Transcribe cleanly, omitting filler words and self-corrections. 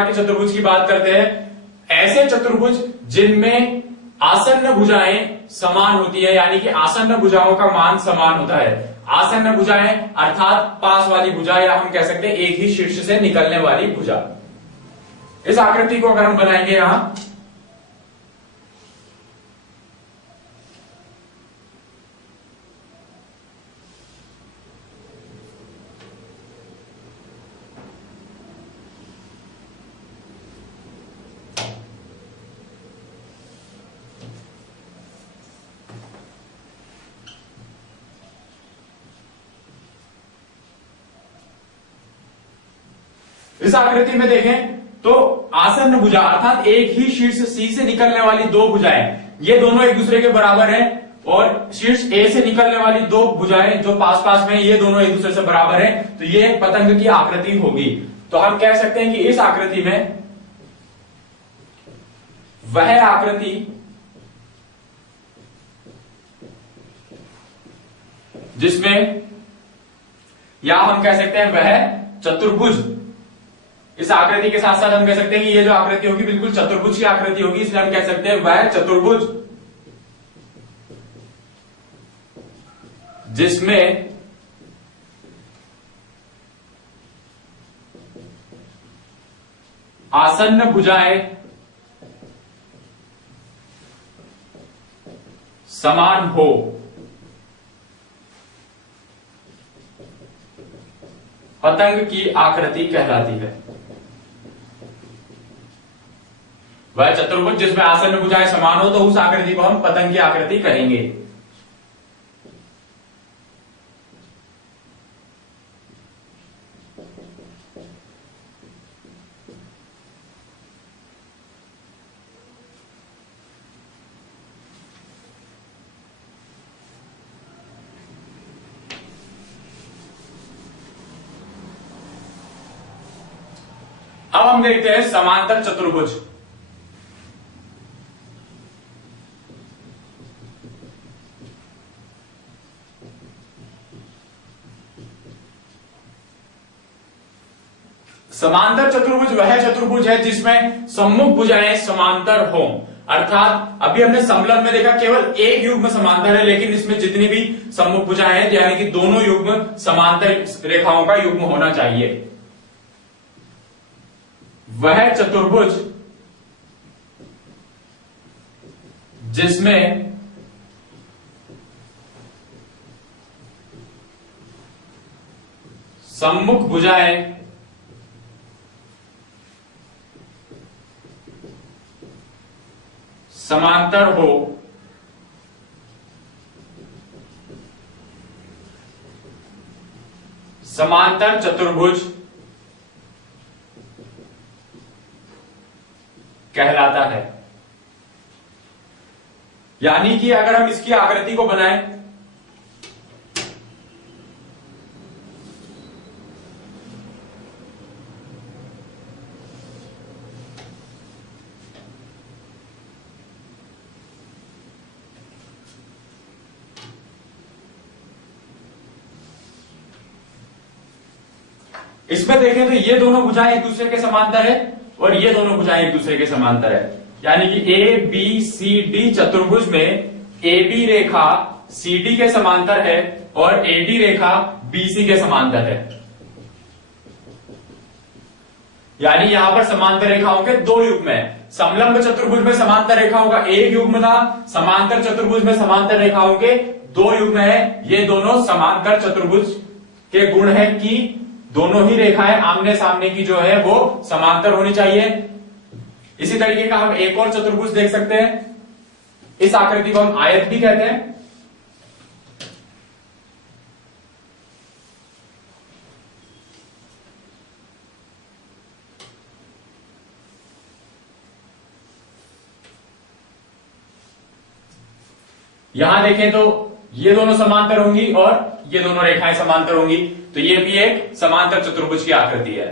के चतुर्भुज की बात करते हैं। ऐसे चतुर्भुज जिनमें आसन्न भुजाएं समान होती है, यानी कि आसन्न भुजाओं का मान समान होता है। आसन्न भुजाएं अर्थात पास वाली भुजा, या हम कह सकते हैं एक ही शीर्ष से निकलने वाली भुजा। इस आकृति को अगर हम बनाएंगे यहां, इस आकृति में देखें तो आसन्न भुजा अर्थात एक ही शीर्ष सी से निकलने वाली दो भुजाएं, ये दोनों एक दूसरे के बराबर हैं, और शीर्ष ए से निकलने वाली दो भुजाएं जो पास पास में, ये दोनों एक दूसरे से बराबर हैं, तो ये एक पतंग की आकृति होगी। तो हम कह सकते हैं कि इस आकृति में वह आकृति जिसमें, या हम कह सकते हैं वह चतुर्भुज, इस आकृति के साथ साथ हम कह सकते हैं कि ये जो आकृति होगी बिल्कुल चतुर्भुज की आकृति होगी, इसलिए हम कह सकते हैं वह चतुर्भुज जिसमें आसन्न भुजाएं समान हो, पतंग की आकृति कहलाती है। वह चतुर्भुज जिसमें आसन्न भुजाएं समान हो, तो उस आकृति को हम पतंग की आकृति कहेंगे। अब हम देखते हैं समांतर चतुर्भुज। समांतर चतुर्भुज वह चतुर्भुज है जिसमें सम्मुख भुजाएं समांतर हों, अर्थात अभी हमने समलंब में देखा केवल एक युग्म समांतर है, लेकिन इसमें जितनी भी सम्मुख भुजाएं हैं यानी कि दोनों युग्म समांतर रेखाओं का युग्म होना चाहिए। वह चतुर्भुज जिसमें सम्मुख भुजाएं समांतर हो, समांतर चतुर्भुज कहलाता है। यानी कि अगर हम इसकी आकृति को बनाएं, इसमें देखें तो ये दोनों भुजाएं एक दूसरे के समांतर है और ये दोनों भुजाएं एक दूसरे के समांतर है, यानी कि ए बी सी डी चतुर्भुज में A B Rekha C D के समांतर है और A D Rekha B C के समांतर है। यानी यहां पर समांतर रेखाओं के दो युग्म है। समलंब चतुर्भुज में समांतर रेखाओं का एक युग्म था, समांतर चतुर्भुज में समांतर रेखाओं के दो युग्म है। ये दोनों समांतर चतुर्भुज के गुण है कि दोनों ही रेखाएं आमने सामने की जो है वो समांतर होनी चाहिए। इसी तरीके का हम एक और चतुर्भुज देख सकते हैं, इस आकृति को हम आयत भी कहते हैं। यहां देखें तो ये दोनों समांतर होंगी और ये दोनों रेखाएं समांतर होंगी, तो ये भी एक समांतर चतुर्भुज की आकृति है।